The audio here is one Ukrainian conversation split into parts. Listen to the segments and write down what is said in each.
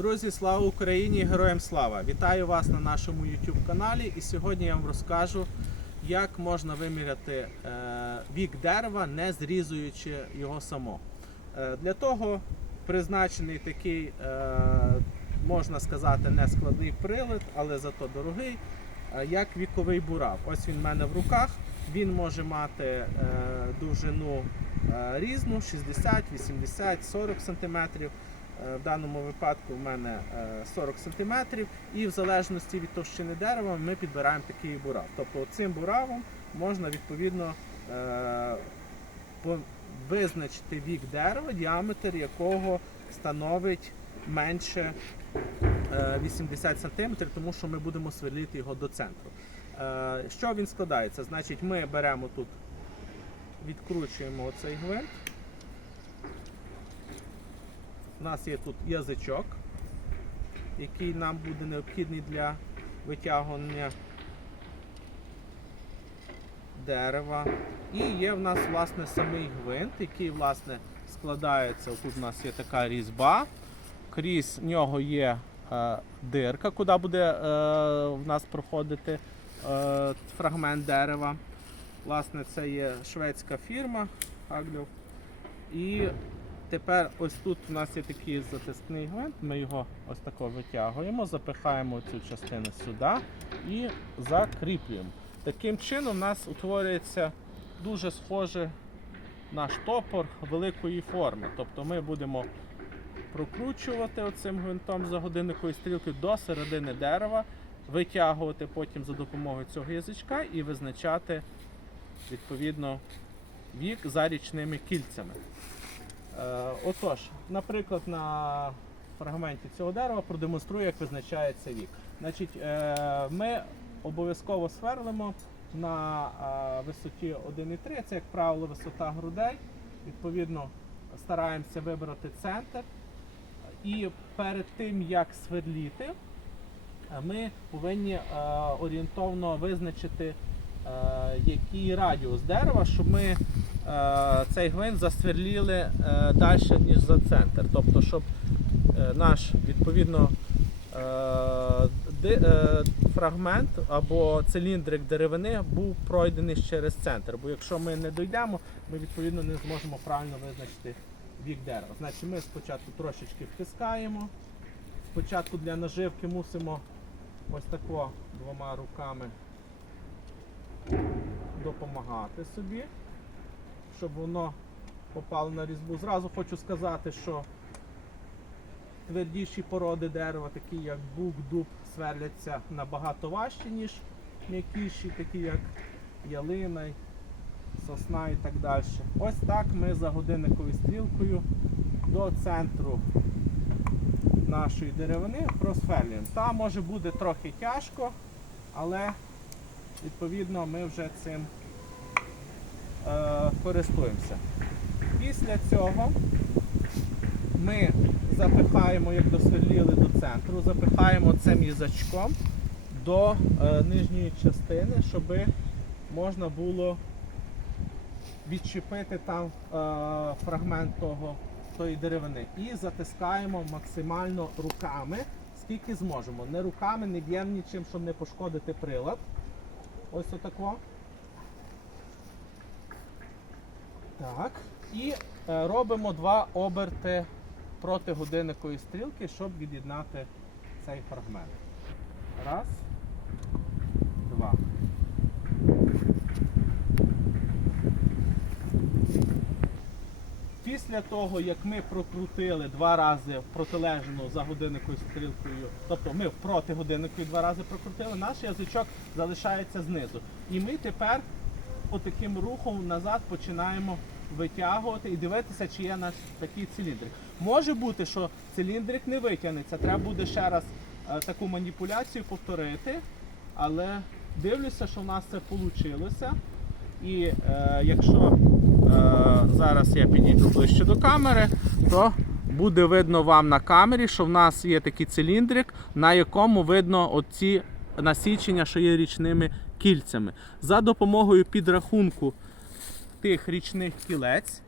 Друзі, слава Україні! Героям слава! Вітаю вас на нашому YouTube каналі. І сьогодні я вам розкажу, як можна виміряти е, вік дерева, не зрізуючи його само. Е, для того призначений такий, е, можна сказати, нескладний прилад, але зато дорогий, як віковий бурав. Ось він в мене в руках. Він може мати довжину різну 60, 80, 40 сантиметрів. Е, В даному випадку в мене е, 40 см, і в залежності від товщини дерева ми підбираємо такий бурав. Тобто цим буравом можна відповідно е, визначити вік дерева, діаметр якого становить менше е, 80 см, тому що ми будемо сверлити його до центру. Е, Що він складається? Значить, ми беремо тут, відкручуємо оцей гвинт. У нас є тут язичок, який нам буде необхідний для витягування дерева. І є в нас власне самий гвинт, який власне складається. Тут у нас є така різьба. Крізь нього є е, дирка, куди буде е, в нас проходити е, фрагмент дерева. Власне, це є шведська фірма Haglöf. І Тепер ось тут у нас є такий затискний гвинт, ми його ось тако витягуємо, запихаємо цю частину сюди і закріплюємо. Таким чином у нас утворюється дуже схоже на штопор великої форми. Тобто ми будемо прокручувати оцим гвинтом за годинникової стрілки до середини дерева, витягувати потім за допомогою цього язичка і визначати відповідно вік за річними кільцями. Е, Отож, наприклад, на фрагменті цього дерева продемонструю, як визначається вік. Значить, е, ми обов'язково сверлимо на е, висоті 1,3, це, як правило, висота грудей. Відповідно, стараємося вибрати центр. І перед тим, як сверліти, ми повинні орієнтовно визначити, який радіус дерева, щоб ми е, цей гвинт засверліли е, далі, ніж за центр. Тобто, щоб е, наш відповідно е, е, фрагмент або циліндрик деревини був пройдений через центр. Бо якщо ми не дійдемо, ми відповідно не зможемо правильно визначити вік дерева. Значить, ми спочатку трошечки втискаємо. Спочатку для наживки мусимо ось тако двома руками допомагати собі, щоб воно попало на різьбу. Зразу хочу сказати, що твердіші породи дерева, такі як бук, дуб, сверляться набагато важче, ніж м'якіші, такі як ялина, сосна і так далі. Ось так ми за годинниковою стрілкою до центру нашої деревини просверлюємо. Та може буде трохи тяжко, але відповідно ми вже цим е, користуємося. Після цього ми запихаємо, як досверліли до центру, запихаємо цим їзачком до е, нижньої частини, щоб можна було відчепити там е, фрагмент того, тої деревини. І затискаємо максимально руками, скільки зможемо. Не руками, не б'ємо нічим, щоб не пошкодити прилад. Ось отако. Так. І е, робимо два оберти проти годинникової стрілки, щоб від'єднати цей фрагмент. Раз. Два. Після того, як ми прокрутили два рази в протилежну за годинниковою стрілкою, тобто ми проти годинникової два рази прокрутили, наш язичок залишається знизу. І ми тепер отаким рухом назад починаємо витягувати і дивитися, чи є наш такий циліндрик. Може бути, що циліндрик не витягнеться. Треба буде ще раз е, таку маніпуляцію повторити, але дивлюся, що в нас це вийшло. І е, якщо е, зараз я підійду ближче до камери, то буде видно вам на камері, що в нас є такий циліндрик, на якому видно оці насічення, що є річними кільцями. За допомогою підрахунку тих річних кілець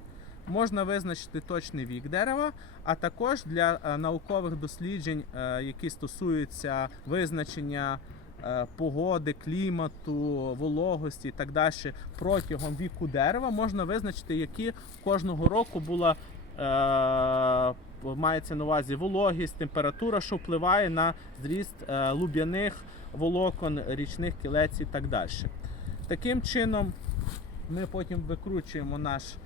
можна визначити точний вік дерева, а також для е, наукових досліджень, е, які стосуються визначення погоди, клімату, вологості і так далі протягом віку дерева, можна визначити, які кожного року була. е, Мається на увазі вологість, температура, що впливає на зріст е, луб'яних волокон, річних кілець і так далі. Таким чином, ми потім викручуємо наш е,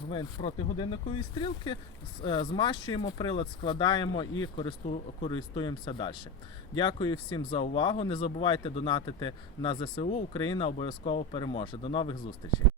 гвинт проти годинникової стрілки, е, змащуємо прилад, складаємо і користуємося далі. Дякую всім за увагу. Не забувайте донатити на ЗСУ. Україна обов'язково переможе. До нових зустрічей.